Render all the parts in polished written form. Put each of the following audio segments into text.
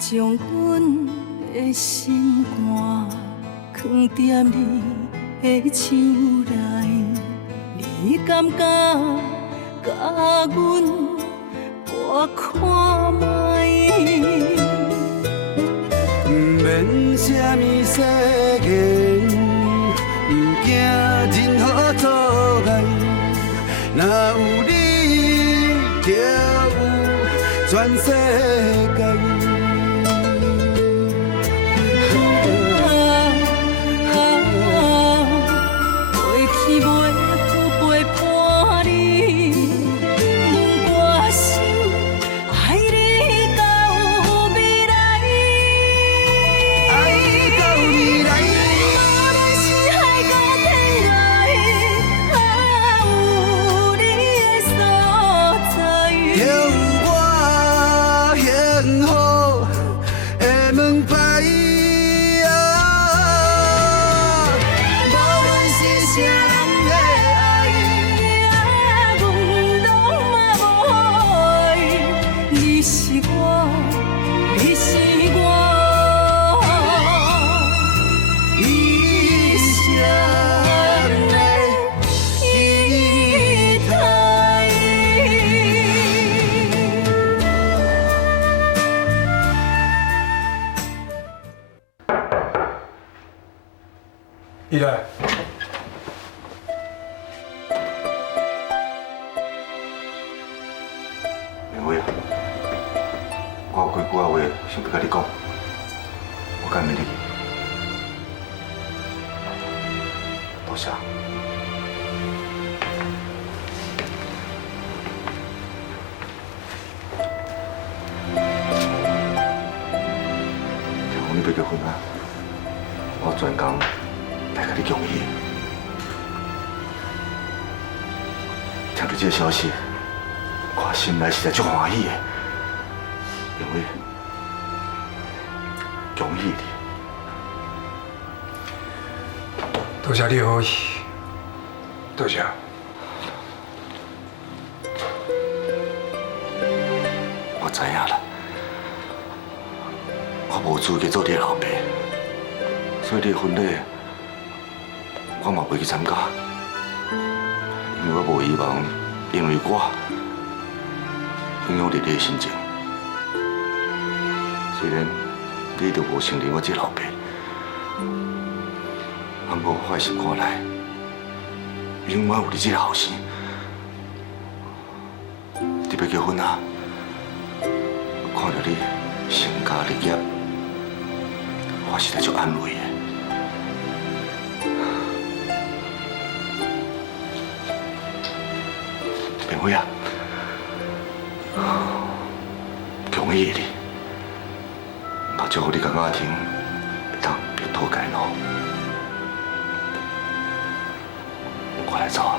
将阮的心肝藏在你的手内，你敢敢甲阮我看卖？不免什么誓言，不惊任何阻碍，若有你就有全世界。 依来，明伟啊，我有几句话想要甲你讲，我感谢你，多谢。听讲你要结婚啊，我专工。 来甲你恭喜！听到这个消息，我心内实在足欢喜的，因为恭喜你。多谢你好意，多谢。我知影啦，我无资格做你的老爸，所以你的婚礼。 我嘛袂去参加，因为我无希望因为我影响你的心情。虽然你都无承认我这老爸，不过我的心肝内永远有你这个后生。你要结婚啊？看到你成家立业，我实在足安慰的。 明辉啊，恭喜你！也祝福你甲家庭会当白头偕老。我来走啊。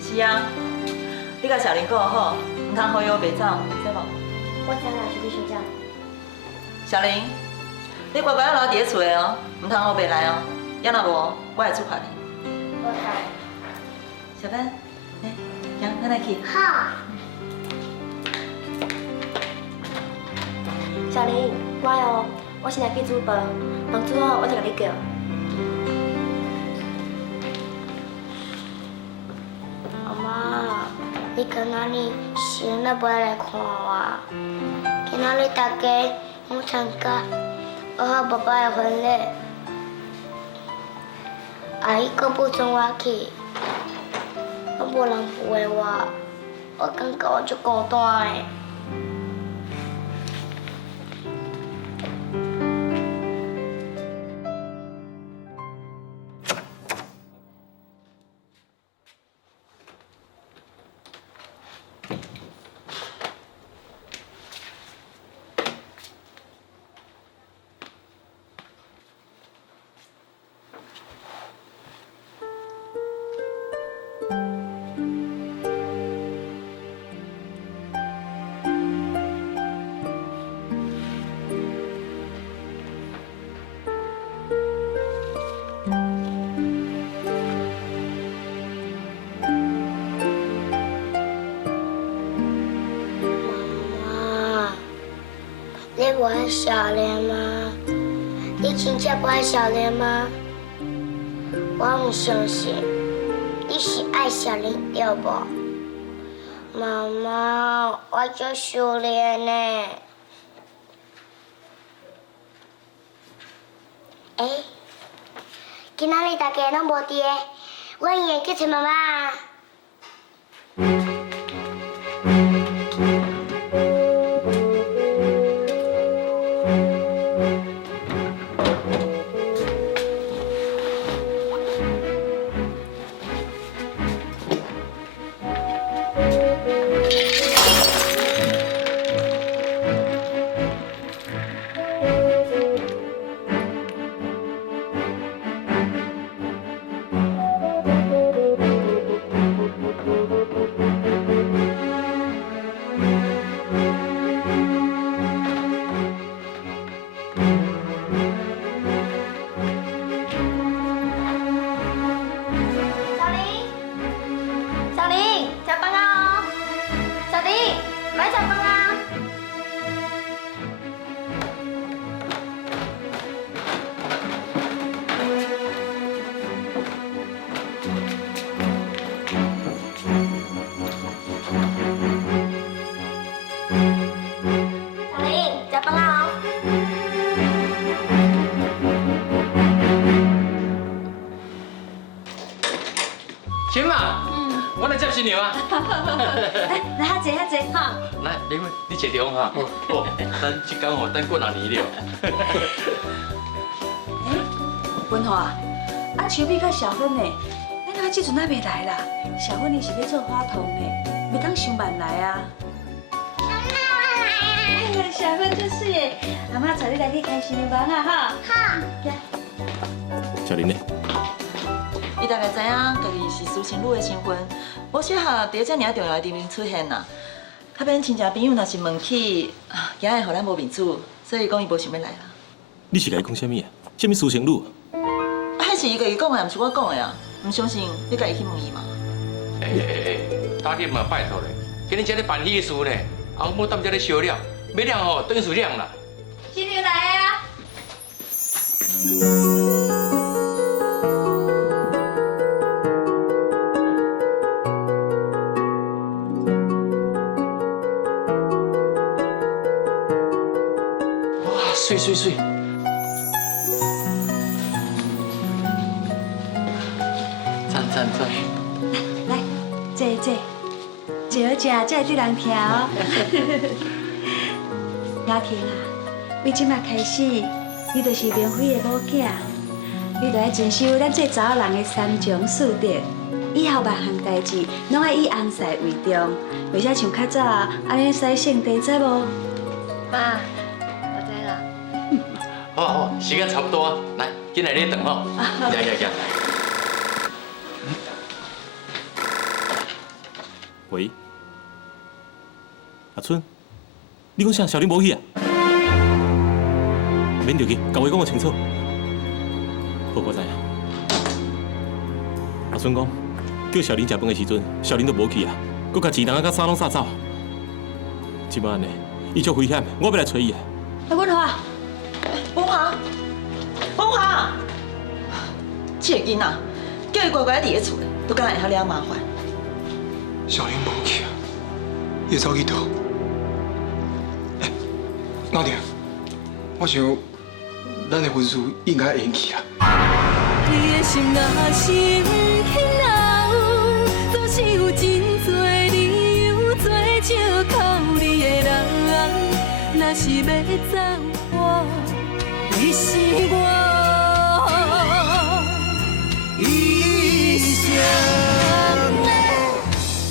是啊，你甲小林讲好，唔通好友袂走，知无？我知啦，小李小姐。小林，你乖乖要留伫咧厝的哦，唔通好袂来哦。要若无，我会处罚你。我知。小芬，来，行，咱来去。好。小林，乖哦，我先来去煮饭，饭煮好我再甲你叫。 你今仔日生日买来看我，今仔日大家拢参加我和爸爸的婚礼，阿姨阁不准我去，我无人扶的我感觉我足孤单的。不爱小莲吗？你真正不爱小莲吗？我唔相信，你是爱小莲对不？妈妈，我叫小莲呢。今仔日大家拢无伫个，我应去找妈妈。行啊，我来接新娘啊。来，较济较济哈。来，玲妹，你坐中哈。哦，等这工哦，等过2年了。文华，啊，秋碧甲小芬呢？咱哪这阵还未来啦？小芬你是要做花童呢，袂当伤慢来啊。哎呀，小芬就是耶，阿妈带你来去开新娘房啊哈。好。小玲呢？伊大概知影家己是苏清女的身份，无适合伫遮尔重要的地面出现啦。较免亲戚朋友若是问起，惊会互咱无面子，所以讲伊无想要来啦。你是甲伊讲啥物啊？啥物苏成女？迄是伊家己讲的，毋是我讲的啊。唔相信，你家己去问伊嘛。大弟嘛拜托咧，今日这咧办喜事呢，后母踮这咧烧了，要亮吼，等于亮啦。新娘来啊！水水水，赞赞赞！来，坐，坐好食，才会对人听哦。雅婷啊，为即马开始，你就是明辉的某囝，你就要遵守咱这查某人的3种素德，以后万项代志拢要以红婿为重，袂使像较早安尼使性地，知无？妈。好，时间差不多啊，来，进来你等吼，行。喂，阿春，你讲啥？小玲无去啊？免着急，甲我讲个清楚。好，我知影。阿春讲，叫小玲食饭的时阵，小玲都无去啊，佮甲钱人甲衫拢撒走。即摆呢，伊足危险，我要来找伊啊。文华。文华，这个囡仔叫伊乖乖伫咧厝，都敢会遐了麻烦。小玲无去啊，伊走去倒？阿弟，我想咱的婚事应该会延期啊。你的心若是轻柔，总是有真多理由做借口你的人，若是要走我。你是我一生的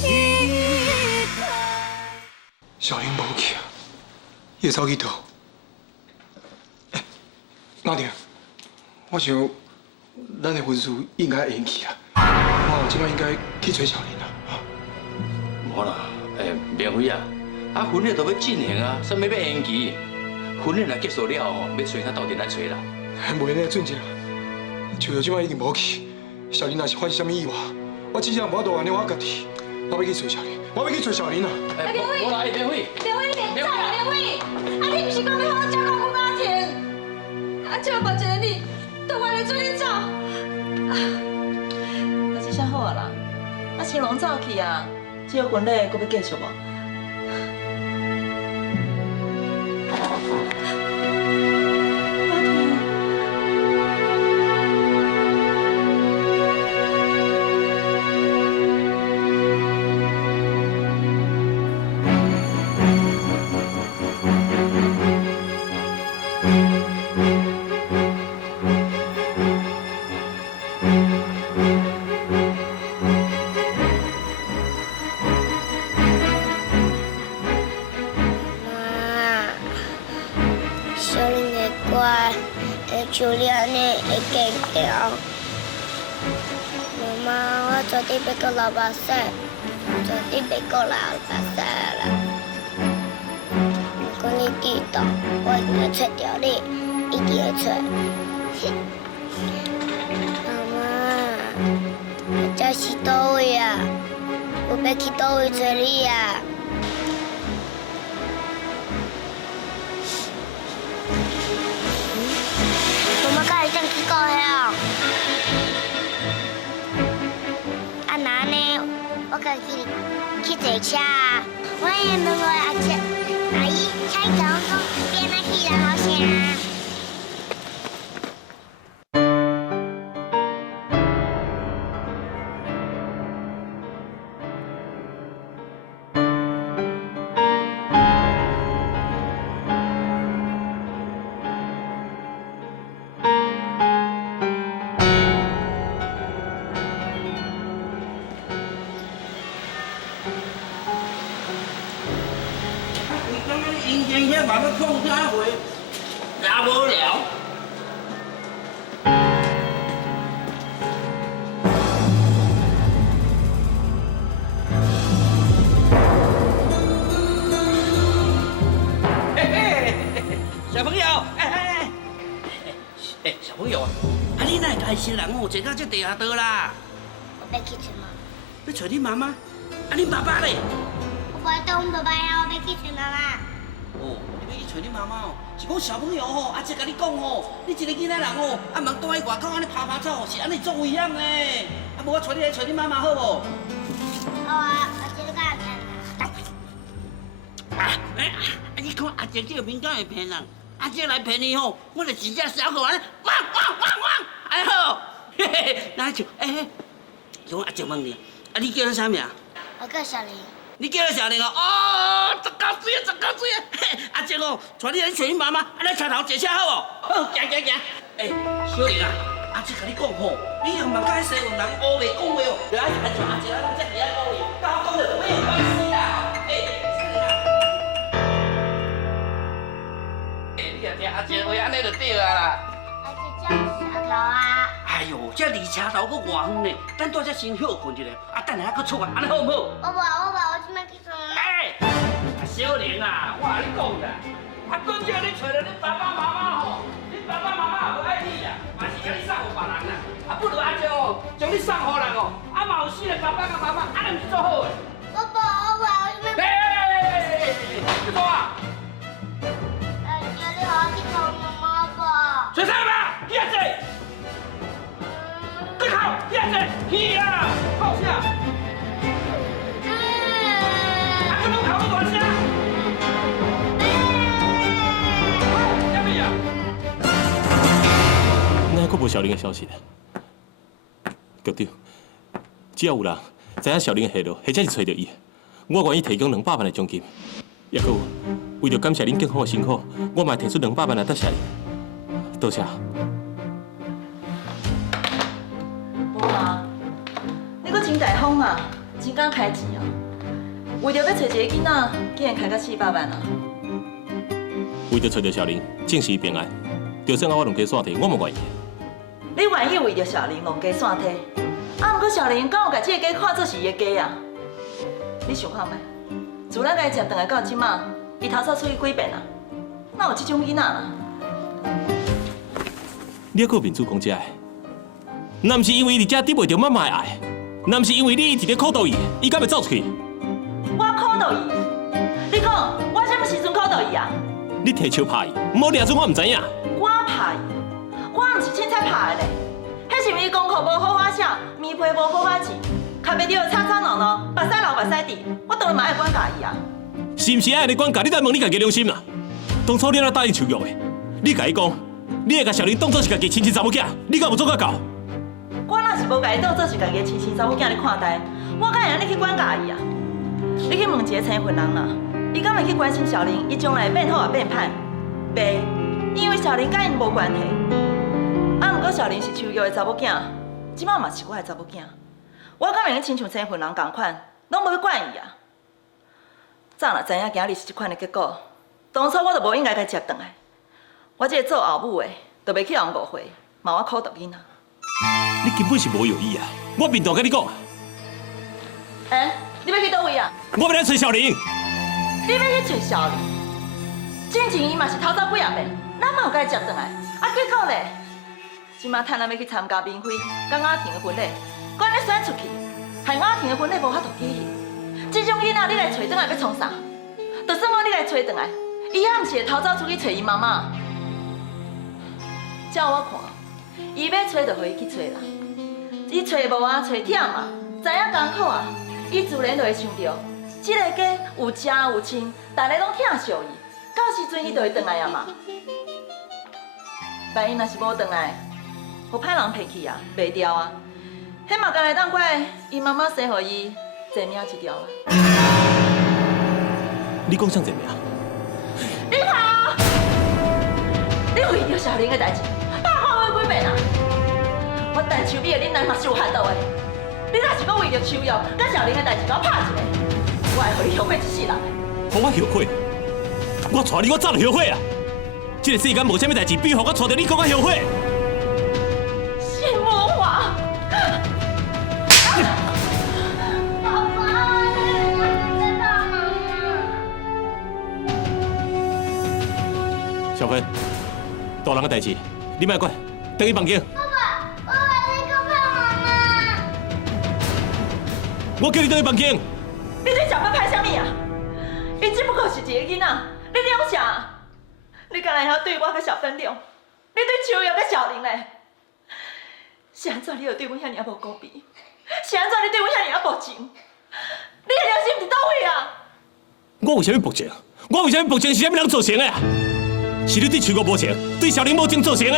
依靠。小玲无去啊，伊走去倒？阿弟，我想咱的婚事应该会延期啊。我即摆应该去找小玲啊。无啦，明辉啊，婚礼都要进行啊，啥物要延期？婚礼若结束了哦，要找他到底来找啦。袂呢，俊杰，就要即摆已经无去。小玲若是发生啥物意外，我只想无多安尼我家己，我要去找小玲，我要去找小玲啊！无啦，明辉，明辉，你别走，明辉，啊，你不是讲要好好照只有无一个你，都我来做你走。那这下好啊啦，啊青龙走去啊，这个婚礼搁要继续无？像你安尼会坚强。妈妈，我绝对袂阁流目屎，绝对袂阁流目屎啦。如果你知道，我一定会找到你，一定会找。妈妈，这是倒位啊？我要去倒位找你啊？妈妈，敢会当去故乡？啊那呢？我家己去坐车啊。我也问我阿姐、阿姨，才讲讲边仔去啦好声。慢慢控制回，也无聊。嘿嘿，小朋友，小朋友啊，你哪会开心人哦？坐到这地下道啦？我要去找妈妈。要找你妈妈？你爸爸嘞？我不会找我爸爸呀，我要去找妈妈。哦，你要去找你妈妈哦，是讲小朋友吼，阿姐甲你讲吼，你一个囡仔人吼，啊，茫倒喺外口安尼爬爬走，是安尼足危险呢。啊，无我带你来找你妈妈好无？好啊，阿姐你敢会骗人？你看阿姐这个敏感会骗人，阿姐来骗你吼，我就直接小狗安尼汪汪汪汪，安尼好，嘿嘿，那就像阿姐问你，啊，你叫做啥名？我叫小玲。你叫做小玲哦，哦，十九岁啊，阿姐哦，带你来找你妈妈，来车头坐车好无？好，行。小玲啊，阿姐甲你讲吼，你若嘛甲西洋人乌白讲话哦，就爱像阿姐咱这样讲话，甲我讲就没有关系啦。小玲啊，你若听阿姐话，安尼就对啊啦。阿姐这样舌头啊。哎呦，这离车头搁偌远呢，咱在这先休困一下，啊，等下搁出来，安尼好唔好？我即摆去找妈妈。小玲啊，我甲你讲啦，啊，拄少你找到你爸爸妈妈吼，你爸爸妈妈也无爱你啦，嘛是甲你送互别人啦，啊，不如阿姐哦，将你送互人哦，啊嘛有死的爸爸甲妈妈，安尼毋是做好诶？我即摆。去做啊？阿姐，你互我去找妈妈吧。做啥嘛？去阿姐。你靠，你阿姐，去啦，靠啥？你冇考到大声！什么呀？哪还无小玲的消息呢？局长，只要有人知影小玲的下落，或者是找到伊，我愿意提供200万的奖金。也阁有，为着感谢恁警方的辛苦，我嘛提出200万来答谢你。多谢。无啊，你阁真大方啊，真敢开钱啊！为着要找一个囡仔，竟然开到400万啊！为着找到小玲，证实伊平安，就算我两家散体，我嘛愿意。你愿意为着小玲弄家散体？啊，不过小玲敢有把这个家看作是伊的家啊？你想看觅？自咱家接回来到即马，伊头早出去几遍啊？哪有这种囡仔啊？你还阁面子讲这个？若不是因为你遮得袂到妈妈的爱，若不是因为你一直苦斗伊，伊敢会走出去？我苦斗伊？你讲我什么时阵苦斗伊啊？你提枪拍伊，无抓准我唔知影。我拍伊？才拍的咧？迄是毋是功课无好好写，面皮无好好字，卡袂着吵吵闹闹，目屎流目屎滴，我当然嘛爱管教伊啊。是毋是爱你管教？你再问你家己良心啦。当初你哪答应秋玉的？你家己讲，你会甲小玲当作是家己亲生查某囝，你敢有做甲到？我若是无甲伊当作是家己亲生查某囝咧看待，我敢会安尼去管教伊啊？你去问一个青云人啦，伊敢会去关心小玲，伊将来变好也变歹？袂，因为小玲甲因无关系。啊，毋过小玲是秋玉的查某囝，即摆嘛是我的查某囝，我敢会用亲像青云人共款，拢无去管伊啊？早若知影今日是即款的结果，当初我就无应该甲接转来。我这个做后母的，就袂去人误会，嘛我苦读囡仔。你根本是无有意啊！我面大甲你讲。你要去倒位啊？我要来找小玲。你要去找小玲？之前伊嘛是偷走几啊遍，咱嘛有甲伊接转来，啊结果咧，即马趁咱要去参加明辉、甲雅婷的婚礼，管你选出去，害雅婷的婚礼无法度举行。这种囡仔你来找转来要创啥？就算我你来找转来，伊也毋是会偷走出去找伊妈妈。照我看，伊要找就互伊去找啦。伊找无啊，找忝啊，知影艰苦啊，伊自然就会想到，这个家有家有亲，大家拢疼惜伊，到时阵伊就会转来啊嘛。万一若是无转来，互歹人骗去啊，袂掉啊，迄嘛敢会当怪伊妈妈生互伊济命一条啊。你讲啥济命？你跑！你为着小玲的代志，拍看我几遍啊！我等秋美的恁男嘛是有限度的。你若是讲为着秋玉甲小玲的代志，甲我拍一个，我会互你后悔一世人。互我后悔？我带你，我早就后悔啊！这个世间无啥物代志比互我带着你讲我后悔。谢魔华。爸爸，你在干嘛？小芬，大人的代志你莫管，等去房间。爸爸，你个怕妈妈。我叫你等去房间。你对小芬拍啥物啊？伊只不过是一个囡仔，你了啥？你敢会晓对我甲小芬了？你对秋瑶甲小玲嘞？是安怎你又对阮遐尔无顾避？是安怎你对阮遐尔无情？你的良心伫倒位啊？我为什么无情？我为什么无情？是啥物人造成的啊？是你对秋瑶无情，对小玲无情造成的。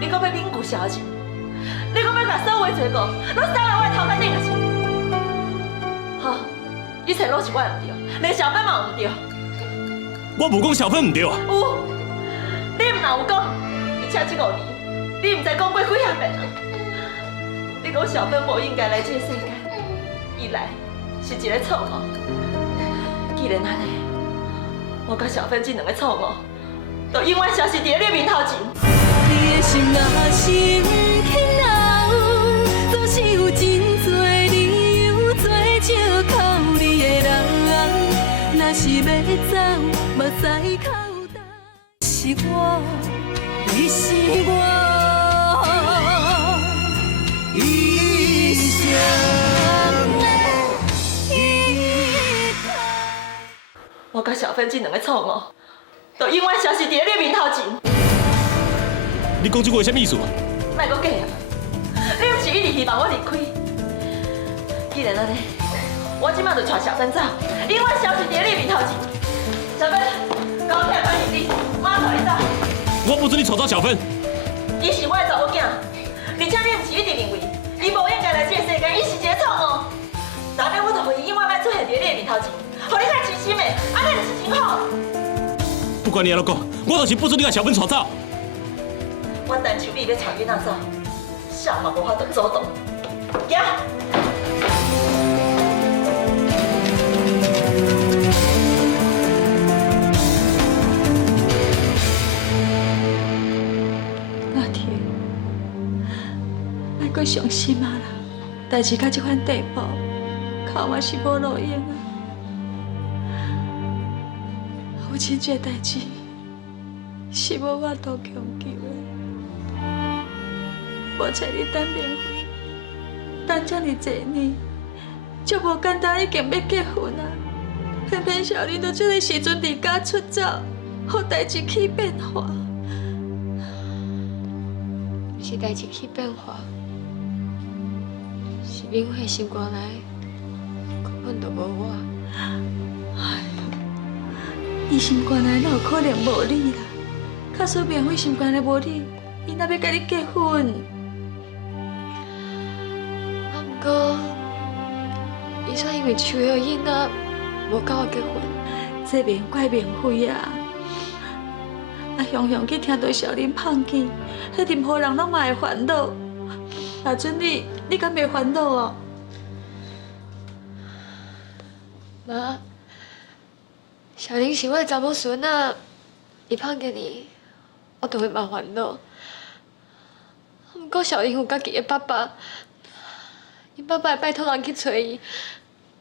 你搁要罔顾小姐？你搁要把所有的罪过拢撒在我的头壳顶是？好，以前拢是我唔对，连小芬嘛唔对。我无讲小芬唔对啊。有，你唔若有讲，而且这5年，你唔知讲过几啊遍啊？你讲小芬无应该来这个世界，伊来是一个错误。既然安尼，我甲小芬这2个错误，就永远消失伫你面头前。你的心若是不肯留，总是有真多理由做借口你的人。若是要走，目屎口干。是我，你是我，一生的依靠。我甲小芬这2个错误，就永远消失伫你面头前。你讲这句话什么意思？莫搁假啊！你毋是一直希望我离开？既然安尼，我即马就带小芬走，永远消失伫你面头前。小芬，甲我徛翻行李，我带你走。我不准你带走小芬。伊是我的查某囝，而且你毋是一直认为伊无应该来这个世界，伊是一个错误。那边我就互伊永远莫出现伫你的面头前，互你较真心的，安尼就是真好。不管你安怎讲，我就是不准你把小芬带走。我等秋美要带囡仔走，啥嘛无法度阻挡。行。雅婷，莫阁伤心啊啦！代志到这款地步，靠嘛是无路用啊。父亲这代志是无法度强求的。无找你等明辉，等这么多年，足无简单，已经要结婚啊！偏偏小玲在这个时阵离家出走，让代志起变化。是代志去变化，是明慧心肝内根本就无我。伊心肝内哪有可能无你啦？假使明慧心肝内无你，伊哪要甲你结婚？啊，不过，伊煞因为树个囡仔无甲我结婚，这免怪明慧啊！啊，雄雄去听到小林胖见，迄任何人拢嘛会烦恼。阿准你敢袂烦恼哦？妈，小林是我的查某孙啊，伊碰见你，我就会蛮烦恼。不过小林有家己的爸爸，伊爸爸会拜托人去找伊，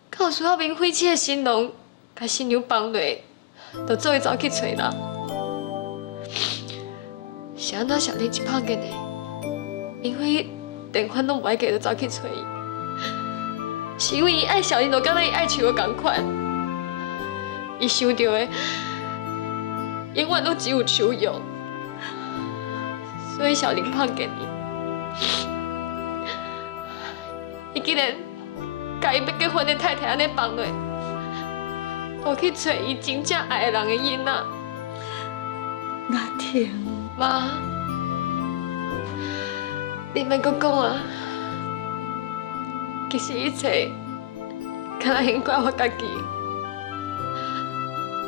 敢有需要明慧这个新郎，甲新娘放落，就做伊走去找人。是安怎小林一碰见你，明慧连款拢无爱给，就走去找伊。是因为伊爱小林，就敢若伊爱树个同款。伊想到的永远都只有树用，所以小林碰见你，伊竟然甲伊要结婚的太太安尼放落，我去找伊真正爱的人的囡仔。阿婷，妈，你莫阁讲啊！其实一切，敢若应怪我家己。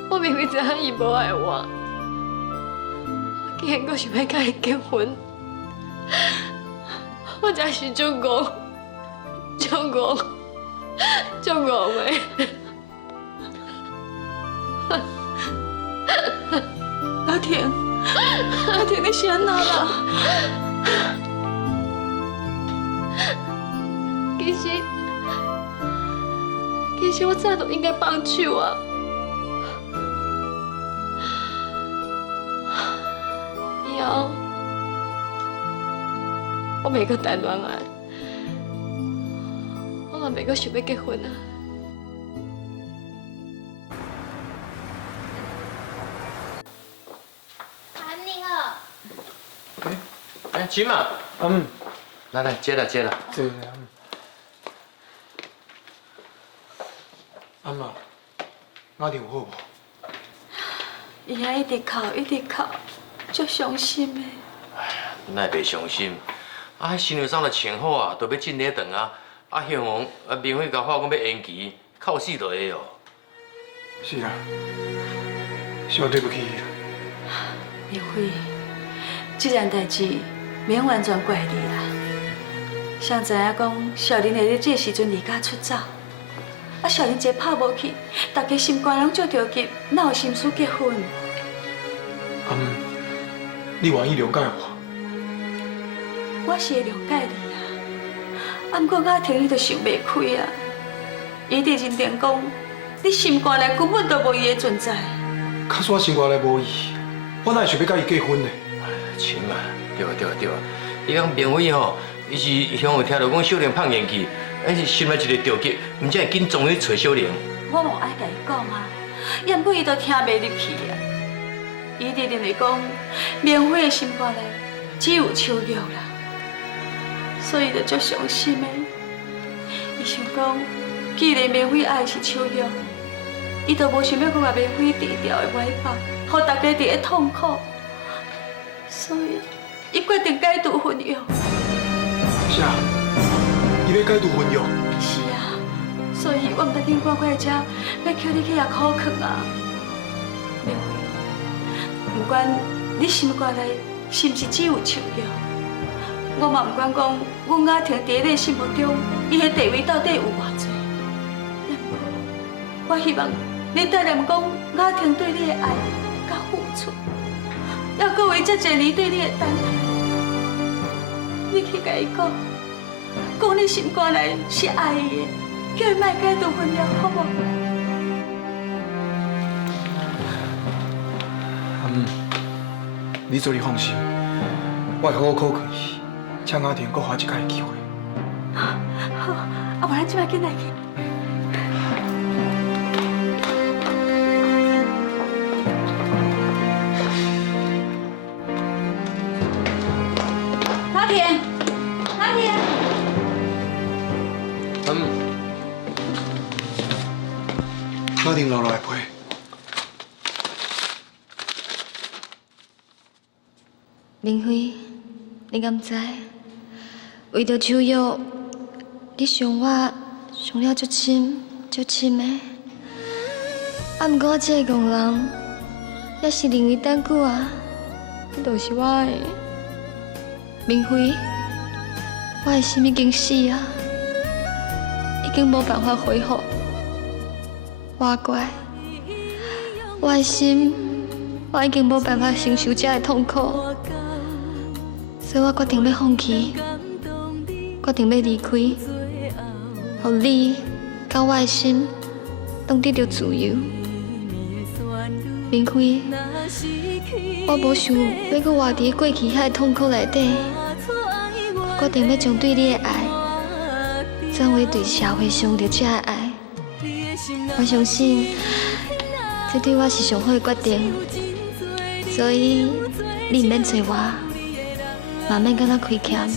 我明明知影伊无爱我，我竟然阁想要甲伊结婚，我真是足戆，足戆，足戆的。阿婷，阿婷，你是安怎啦？其实我早就应该放手啊！以后我袂阁谈恋爱，我嘛袂阁想要结婚啊！安妮哦，哎，金嘛，来，接了。对。阿妈，阿婷有好无？伊啊一直哭，足伤心的。哪会袂伤心？啊，新娘衫都穿好啊，都要进礼堂啊。啊，向王明慧甲我讲要延期，靠死就会哦。是啦，小对不起伊啦。明慧，这件代志免完全怪你啦。谁知影讲小林会在这时阵离家出走？啊，小林一拍无去，大家心肝拢足着急，哪有心思结婚？你愿意谅解我？我是会谅解你啊，啊，不过阿婷你就想袂开啊。伊直认定讲，你心肝内根本就无伊的存在。假使我心肝内无伊，我哪会想要甲伊结婚呢？亲啊，对啊！伊讲明慧吼，伊是向有听到讲小玲胖延期，还是心内一个着急，唔才会紧撞去找小玲。我无爱甲伊讲啊，也不过伊都听袂入去啊。伊直认为讲，明慧的心肝内只有秋玉啦，所以就足伤心的。伊想讲，既然明慧爱的是秋玉，伊就无想要搁把明慧低调的歪放，互大家伫咧痛苦，所以伊决定解除婚约。是啊，伊要解除婚约。是啊，所以我毋得紧赶快遮，要叫你去遐苦劝啊。明慧，不管你心肝内是毋是只有秋玉，我嘛不管讲，阮阿婷伫你心目中，伊的地位到底有偌济。也不过，我希望你带念讲阿婷对你的爱甲付出，还阁有伊遮侪年对你的等待。你去甲伊讲，讲你心肝内是爱伊的，叫伊莫解除婚约，好无？你做你放心，我会好好考虑伊，请阿婷搁花一届机会。好，啊，不然即摆紧来去。阿婷，我顶老来陪。明辉，你敢知？为着手约，你伤我伤了足深足深的。啊，不过我这个戆人，也是认为等久啊，你就是我的。明辉，我的心已经死啊，已经无办法恢复。我乖，我的心，我已经无办法承受这个痛苦，所以我决定要放弃，决定要离开，让你甲我的心拢得到自由。明辉，我无想要搁活伫过去遐个痛苦内底，决定要将对你的爱转为对社会上有这个爱。我相信，这对我是上好的决定，所以你免找我，嘛免感到亏欠，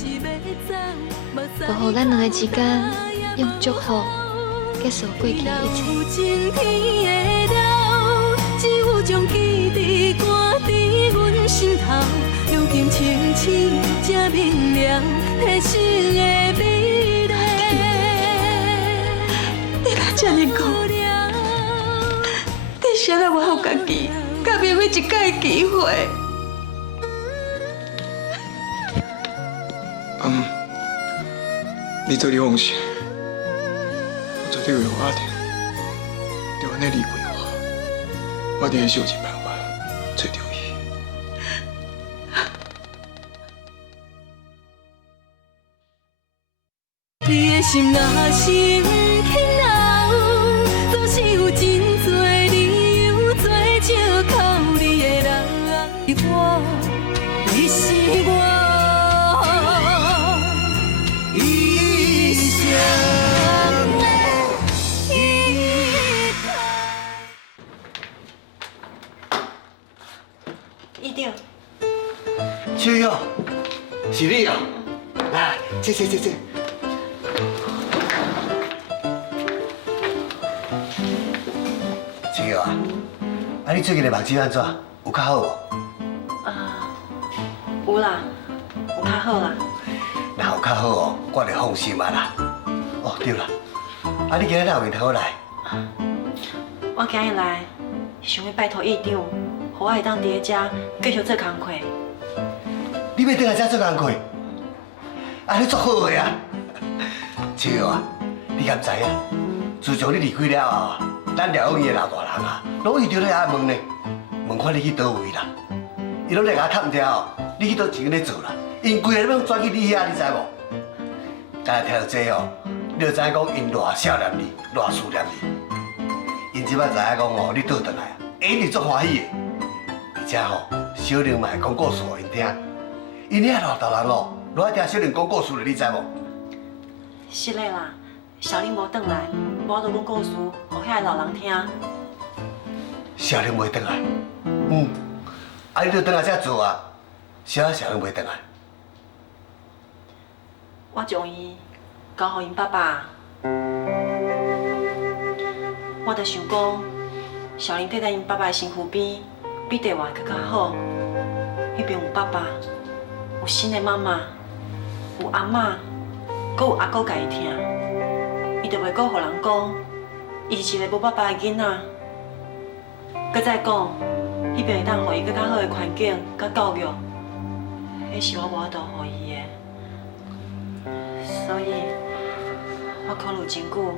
就让咱两个之间用祝福结束过去的一切。只有将记忆挂伫阮心头，如今清醒才明了人生的美丽。你若这样讲，你谁来我互家己，甲明辉一届的机会？你做你放心，我绝对为我阿婷，就安尼离开我，我一定会想尽办法找到伊。你的心若是不肯留，总是有真多理由做借口你的人。我，你是我一生的依靠。一定。秋友，是你啊！来，坐。秋友啊，你最近的目睭安怎？有较好无？有啦，有较好啦。若有较好哦，我就放心啊啦。哦，对啦，你今日哪有闲通来？我今日来是想要拜托院长，互我会当伫咧遮继续做工课。你要回来遮做工课？你足好个啊！秋友啊，你敢知影？自从你离开了后，咱疗养院的老大人啊，拢一直咧遐问呢，问看你去倒位啦。伊拢来甲我探听哦，你去倒钱咧做啦？因规个拢转去你遐，你知无？今日听到这哦，你就知影讲因偌想念你，偌思念你。因即摆知影讲哦，你倒转来啊，一定足欢喜的。而且吼，小玲嘛会讲故事互因听。因遐老大人哦，拢爱听小玲讲故事咧，你知无？是嘞啦，小玲无转来，我就讲故事互遐个老人听。小玲袂转来，你就转来遮做啊？啥小玲袂转来？我将伊交互因爸爸。我就想讲，小玲蹛在因爸爸的身躯边，比地外更较好。迄边有爸爸，有新的妈妈，有阿嬷，阁有阿姑甲伊听。伊就袂阁互人讲，伊是一个无爸爸的囡仔。搁再讲，迄边会当互伊更较好的环境、甲教育，迄是我无法度互伊的。所以，我考虑真久，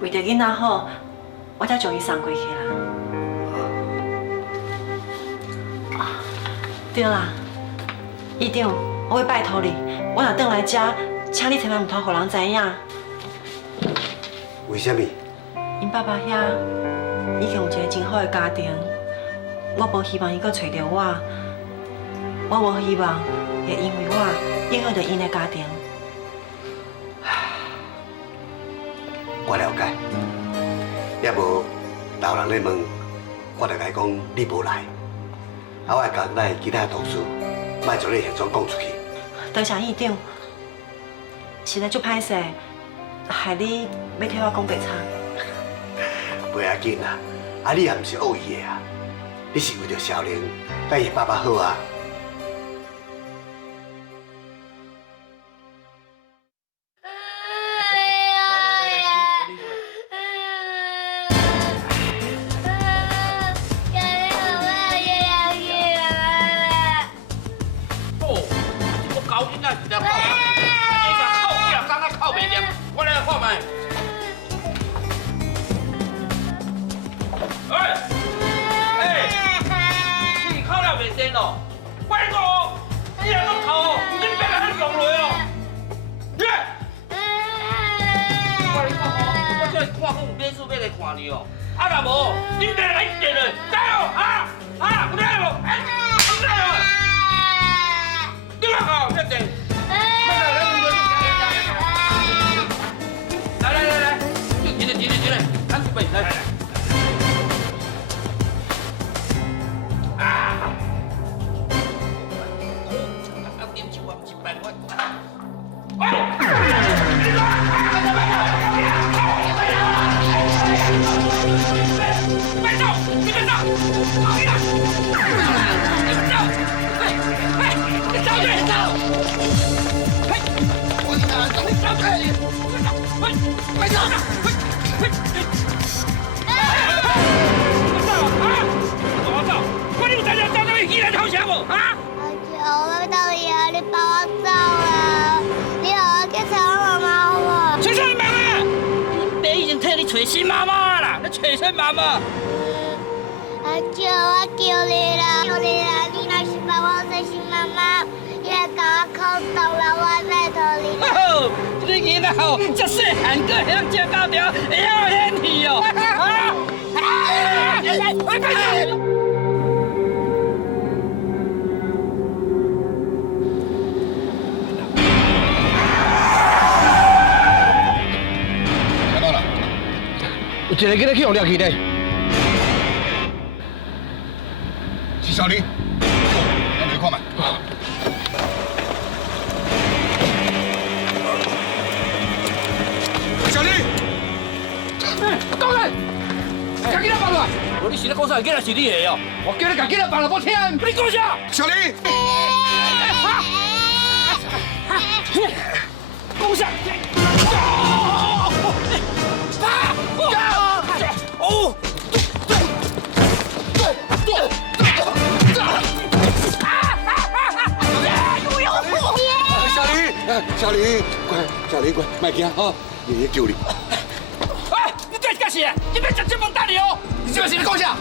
为着囡仔好，我才将伊送过去啦。对啦，院长，我要拜托你，我若转来遮，请你千万唔通互人知影。为什么？因爸爸遐已经有一个真好的家庭，我无希望伊阁找到我，我无希望会因为我影响到因的家庭。我了解，也无老人咧问，我就甲伊讲你无来，我会交代其他同事，莫将你现状讲出去。多谢院长，实在足歹势，害你要替我讲白差。不要紧啦，你也唔是恶意的啊，你是为着小玲，甲伊爸爸好啊。啊，若无，你来来一点了，加油啊！啊，有听无？哎，有听无？你看好，一定。来，进来，咱准备来。啊！点酒啊，唔是办法。快走！你快走！好呀！你们走！你走对，走！嘿，我你哪走？你走对，快走！快走！快你有在这边依然投降无？啊！我要到你啊！你把我走了，你让我去找我妈妈好不好？找什么妈妈？爸已经替你找新妈妈啦，你找什么妈妈？阿舅，我求你啦！你若是把我做新妈妈，你来甲我靠动啦，我拜托你。哦，这个囡仔吼，这细汉个会晓接到条，会晓演戏哦！看到了，有一个囡仔去用掠去呢。是小林，让你看嘛。小林，当然，赶紧来放了。你是咧讲啥？囡仔是你的哦？我叫你赶紧来放了，我听。你讲啥？小林，讲啥？哦！小林，乖，小林乖，别惊哈，爷爷救你。哎，你这是干啥？你别直接问大理哦！你这是在讲啥？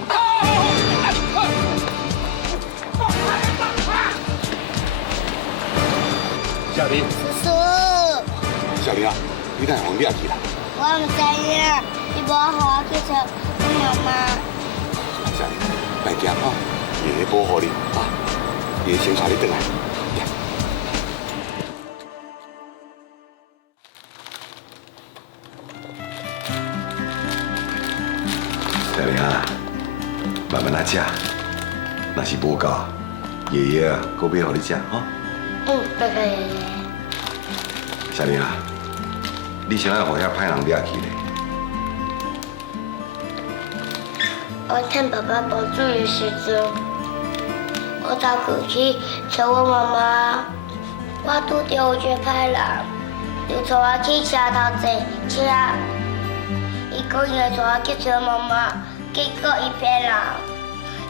小林，叔，小林啊，你哪往掠去啦？我唔知影，你无好我去找我妈妈。小林，别惊哈，爷爷保护你啊，爷爷先带你回来。小林啊，慢慢来吃，若是无够，爷爷啊，搁买互你吃哈。拜拜爷爷。小林啊，你想要互遐歹人掠去咧？我趁爸爸无注意时阵，我走过去找我妈妈，我拄到有一个歹人，就带我去车头坐车。伊讲伊会带我去找妈妈，结果伊骗人，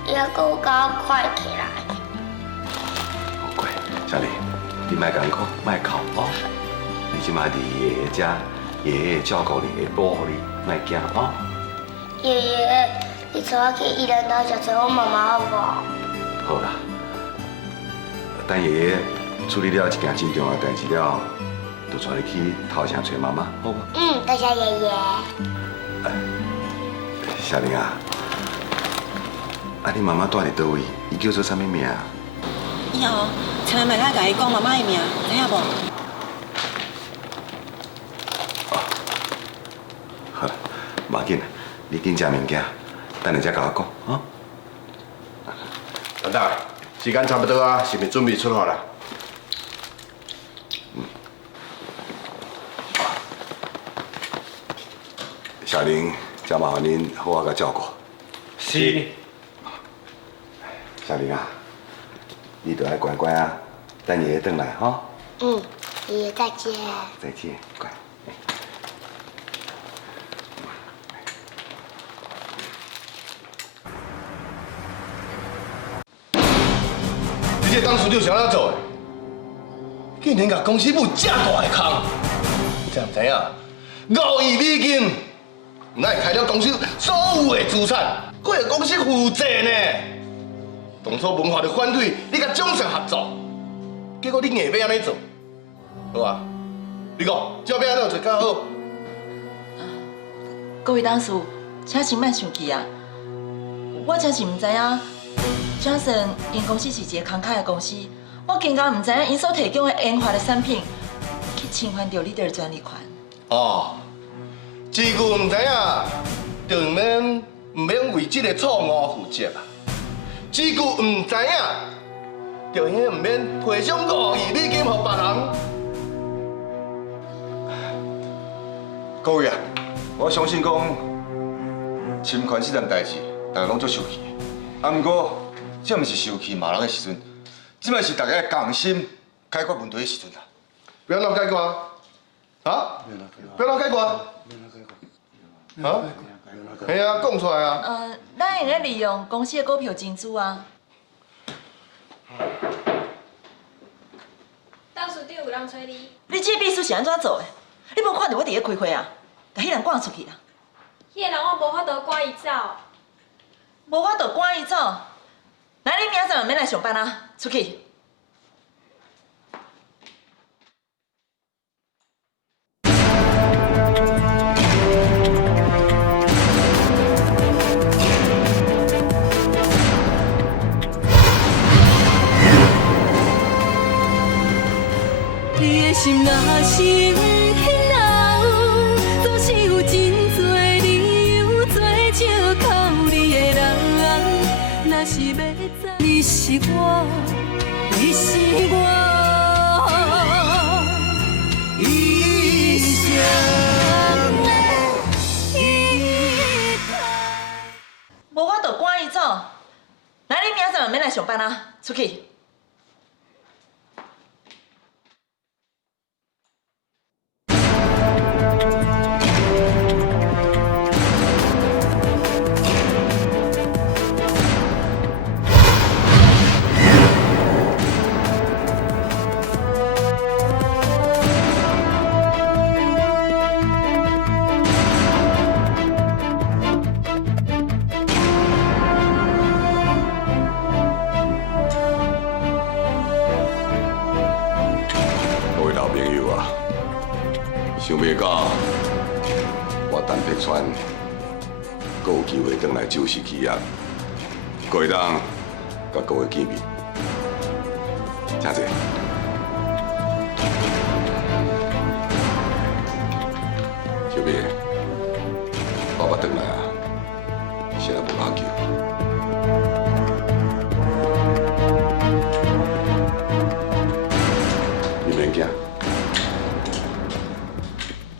伊还佫有甲我快起来。好乖，小林，你莫艰苦，莫哭哦。你即马伫爷爷家，爷爷会照顾你，会保护你，莫惊哦。爷爷，你带我去医院头前找我妈妈好不好？好啦，等爷爷处理了一件真重要代志了，就带你去头城找妈妈，好不？多谢爷爷。小林啊，你妈妈住伫倒位？伊叫做啥物名？以后千万莫甲伊讲妈妈的名，知影无？好啦，无要紧啦，你紧食物件，等下再甲我讲，啊？等等，时间差不多啊，是咪准备出发啦？小玲，真麻烦您好好甲照顾。是。小玲啊，你就爱乖乖啊，等爷爷回来哈。嗯，爷爷再见。再见，乖。你这当初你是安怎做的？竟然甲公司母这大个坑，你知唔知影？5亿美金，那会开了公司所有的资产，佫会公司负债呢。当初文化就反对你甲蒋氏合作，结果你硬要安尼做，好啊？你讲，这要安怎做较好？各位董事，请先莫生气啊！我真是唔知影，蒋神因公司是一个空壳的公司，我更加唔知影因所提供的研发的产品去侵犯到你哋的专利权。哦，一句唔知影，就唔免为这个错误负责啊！一句唔知影，就唔免赔偿5亿美金给别人。各位啊，我相信讲侵权这件代志，大家拢足生气的。啊，不过这毋是生气骂人的时阵，这摆是大家共心解决问题的时阵啦。不要乱解决啊！啊？不要乱解决啊！啊？系啊，讲出来啊！咱用咧利用公司的股票增资啊。董事长有人找你。你这秘书是安怎做的？你无看到我伫咧开会啊？把迄人赶出去啦！迄个人我无法度赶伊走。无法度赶伊走。来，你明仔载就免来上班啊！出去。你的心若是轻柔，总是有真多理由做借口你的人。若是要知你是我，你是我一生的依靠。无法度赶伊走。来，你明仔载就免来上班啊！出去。想袂到，我陈柏川，阁有机会回来主持企业，阁会当甲各位见面，真济。小妹，爸爸回来啊，现在无要求。你免惊。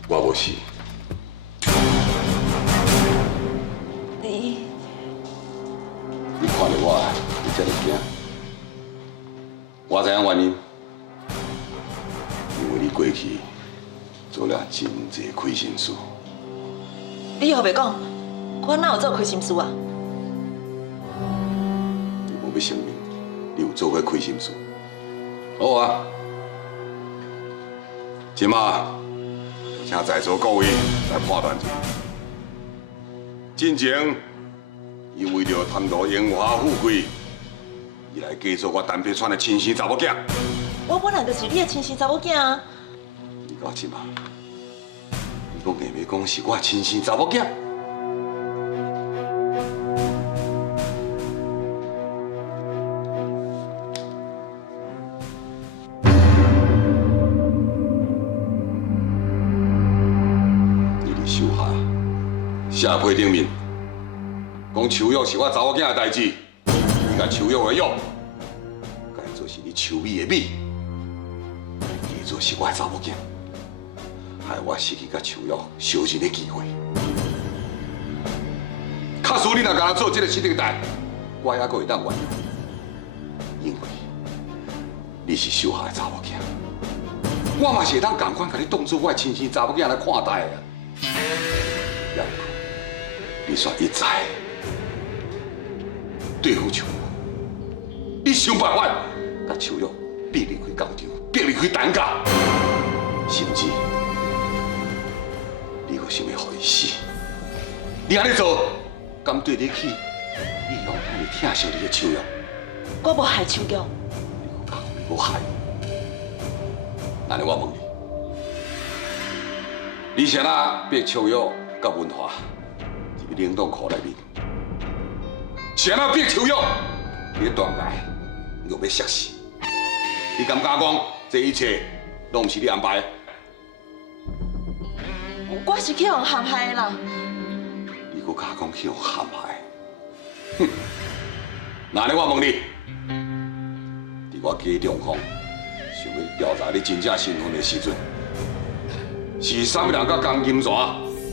我无死。你看到我，你才会惊。我知影原因，因为你过去做了真侪亏心事。你后袂讲，我哪有做亏心事啊？你无要承认，你有做过亏心事。好啊，即马。请在座各位来判断一下，进前伊为着贪图荣华富贵，伊来嫁做我陈柏川的亲生查某囝。我本来就是你的亲生查某囝啊！你到即马，你讲硬要讲是我亲生查某囝？下批顶面讲秋玉是我查某囝的代志，你甲秋玉的玉，该做是你秋米的米，叫做是我的查某囝，害我失去甲秋玉相认的机会。使你若敢做这个失德代，我还阁会当原谅，因为你是秀下的查某囝，我嘛是会当同款甲你当做我的亲生查某囝来看待的。也毋过，你煞一再对付秋玉，你想办法甲秋玉逼离开工厂，逼离开陈家，甚至你阁想要互伊死。你安尼做，敢对得起你用遐尼疼惜你的秋玉？我无害秋玉。无害。安尼我问你，你谁啊逼秋玉甲文华入冷冻库内面？谁啊逼秋玉你断崖又要杀死？你敢敢讲这一切拢毋是你安排的？我是去用陷害的啦。你搁敢讲去用陷害？哼！那安尼我问你，伫我家中方想要调查你真正身份的时阵，是啥物人甲江金泉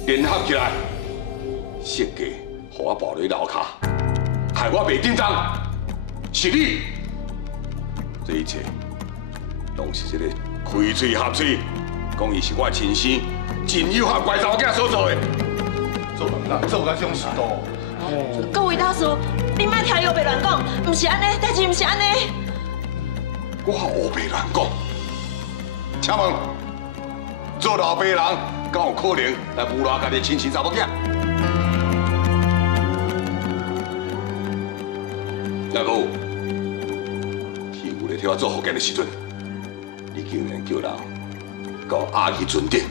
联合起来，设计，互我步入楼骹，害我袂紧张？是你？这一切，拢是这个开嘴合嘴，讲伊是我的亲生真友和怪查某囝所做的。做甲这种事多。各位大叔，你莫听后白乱讲，唔是安尼，代志唔是安尼。我后白乱讲，请问，做老爸人，敢有可能来诬赖家己亲生查某囝？也阁有，屁股咧替我做福建的时阵，你竟然叫人到阿义船顶，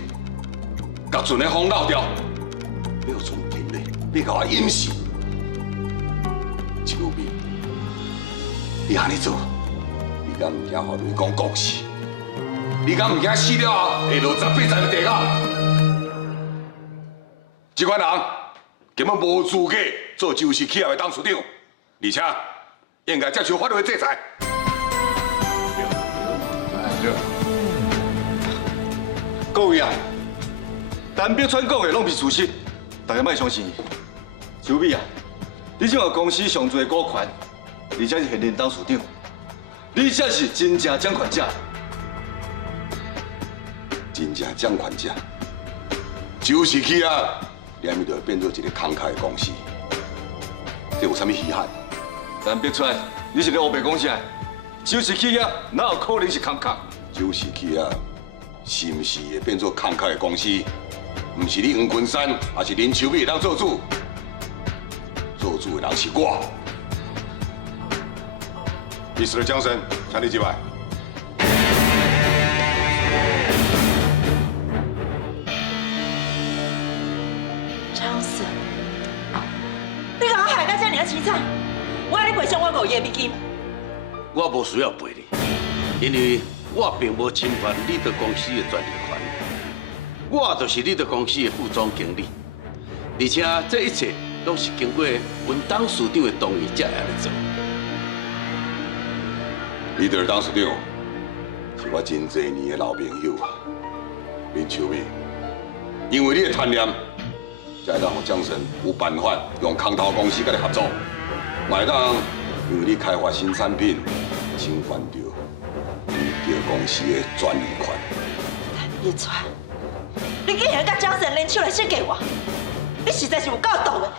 甲船的风漏掉，要从天咧，要甲我掩饰。秋美，你安尼做，你敢唔惊互雷公讲死？你敢唔惊死了后会落18层的地下？这款人根本无资格做旧市企业的董事长，而且应该接受法律的制裁。对，各位啊，陈碧川讲的拢是事实，大家莫相信伊。秋美啊，你这个公司上侪股权，而且是现任董事长，你才是真正掌权者。真正掌权者，旧市企业连面就会变做一个慷慨的公司，这有啥物稀罕？陈碧川，你是咧黑白讲啥？旧市企业哪有可能是慷慨？旧市企业是毋是会变做慷慨的公司？毋是你黄君山，还是林秋美当做主？做主的人是我。Mr. Johnson， 请你进来。Johnson， 你甲我害到这尔凄惨，我要你赔偿我5亿美金。我无需要赔你，因为我并无侵犯利德公司的专利权，我就是利德公司的副总经理，而且这一切都是经过阮董事长的同意才会安尼做。利德董事长是我真侪年的老朋友啊，林秋美，因为你的贪念，才会让我江神有办法用空头公司跟你合作，买当因为你开发新产品侵犯到利德公司的专利权。叶川，你竟然甲江神联手来设计我，你实在是有够毒的。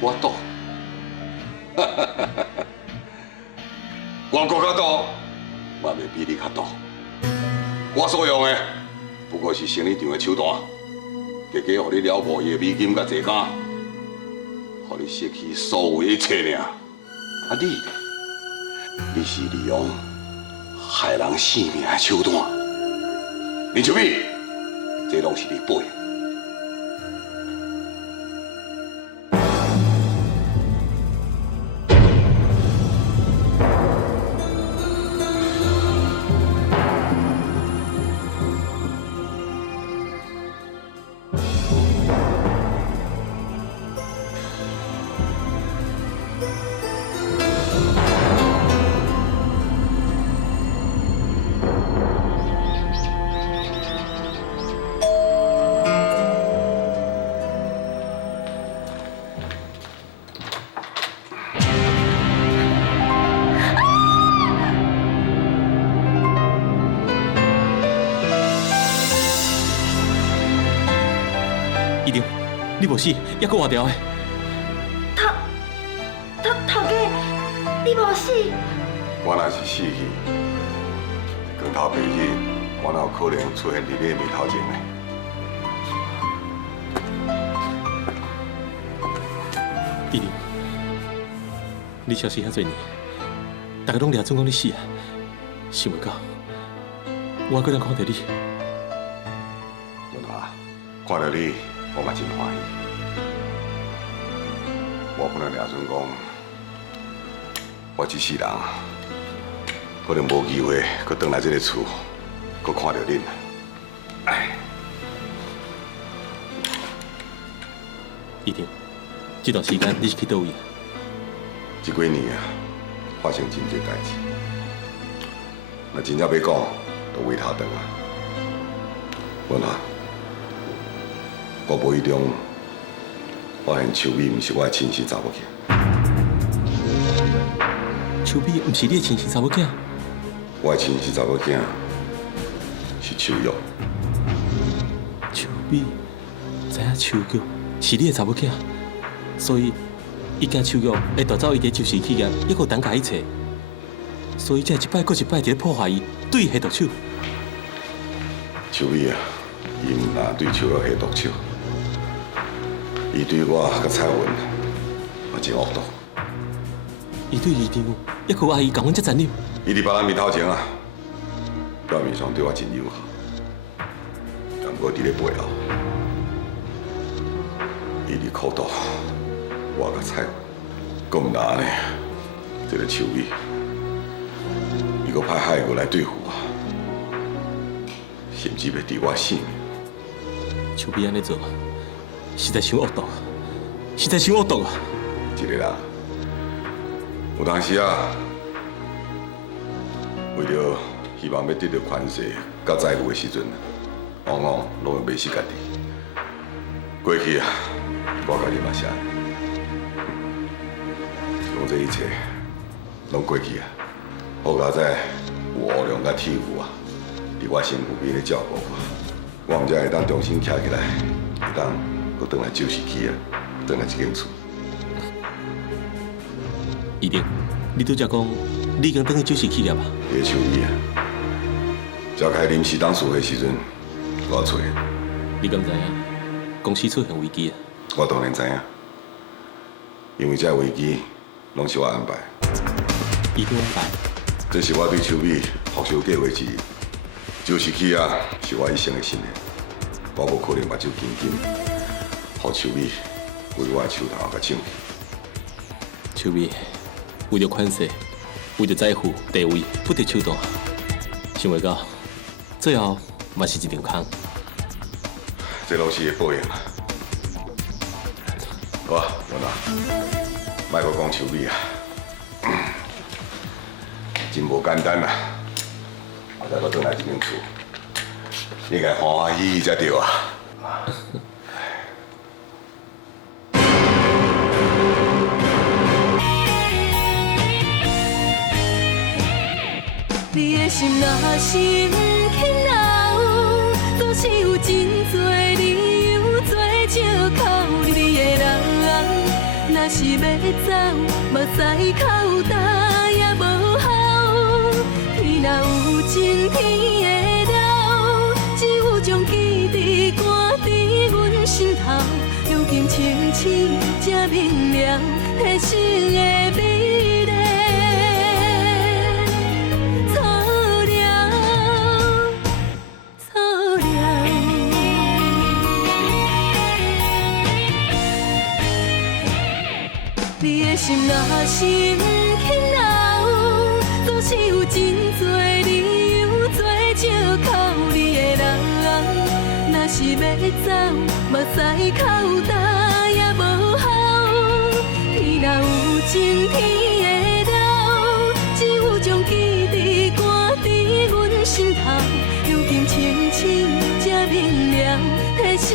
我赌，我国较赌，我袂比你较赌。我所用的不过是生意场的手段，加加互你了5亿美金甲坐监，互你失去所有一切尔。啊你是利用害人性命的手段，林秋美，这拢是你背。一定，你无死，还阁活着的。头家，你无死？我若是死去，光头白日，我哪有可能出现伫你的面头前呢？一定，你消失遐侪年，大家拢掠准讲你死啊，想袂到，我还能看到你。文华，看到你，我嘛真欢喜。我本来掠准讲，我一世人可能无机会搁回来这个厝，搁看到恁。哎，一定，这段时间你是去倒位？这几年啊，发生真侪代志。若真正要讲，就回头转啊。文华，我无意中发现秋美毋是我的亲生查某囝。秋美毋是你的亲生查某囝？我的亲生查某囝是秋玉。秋美知影秋玉是你的查某囝，所以伊惊秋玉会夺走伊个就是企业，还阁等甲伊找，所以才一摆搁一摆伫咧破坏伊，对伊下毒手。秋美啊，伊毋但对秋玉下毒手，伊对我甲彩云嘛真恶毒。伊对二丈还阁有阿姨共阮遮残忍。伊伫别人面头前啊，表面上对我真友好，但不过伫咧背后，伊伫苦毒我甲彩云。阁毋但安尼，这个秋美，伊阁派海过来对付我，甚至要治我性命。秋美安尼做，实在伤恶毒，实在伤恶毒啊！一个人有当时啊，为着希望要得到权势甲财富的时阵，往往拢会迷失家己。过去啊，我家己嘛是安尼。讲这一切，拢过去啊。好佳哉有吴良甲铁虎啊，伫我身躯边咧照顾我，我毋知会当重新徛起来，会当搁转来旧市区啊，转来这间厝。一定，你拄则讲你已经转去旧市企业啊？迄秋美啊，召开临时董事会的时阵，我找。你敢知影公司出现危机啊？我当然知影，因为这危机拢是我安排。伊安排？这是我对秋美复仇计划之一。旧市区啊，是我一生的信念，我无可能目睭紧紧，让秋美为我的手头甲抢去。秋美为着权势，为着财富地位，不择手段，想袂到最后嘛是一场空。这拢是会报应啊！好啊，文啊，莫阁讲秋美啊，真无简单啊！我再阁转来这间厝，你应该欢欢喜喜才对啊！你的心若是不肯留，总是有真多理由做借口。你的人，若是要走，目屎口干也无效。天若有情，天会了，只有将记忆赶伫阮心头。如今清醒才明了，体生的美丽。你的心若是不肯留，总是有真多理由做借口。你的人，若是要走，目屎口干也无效。天若有情，天会了，只有将记忆赶伫阮心头。如今清醒才明了，体生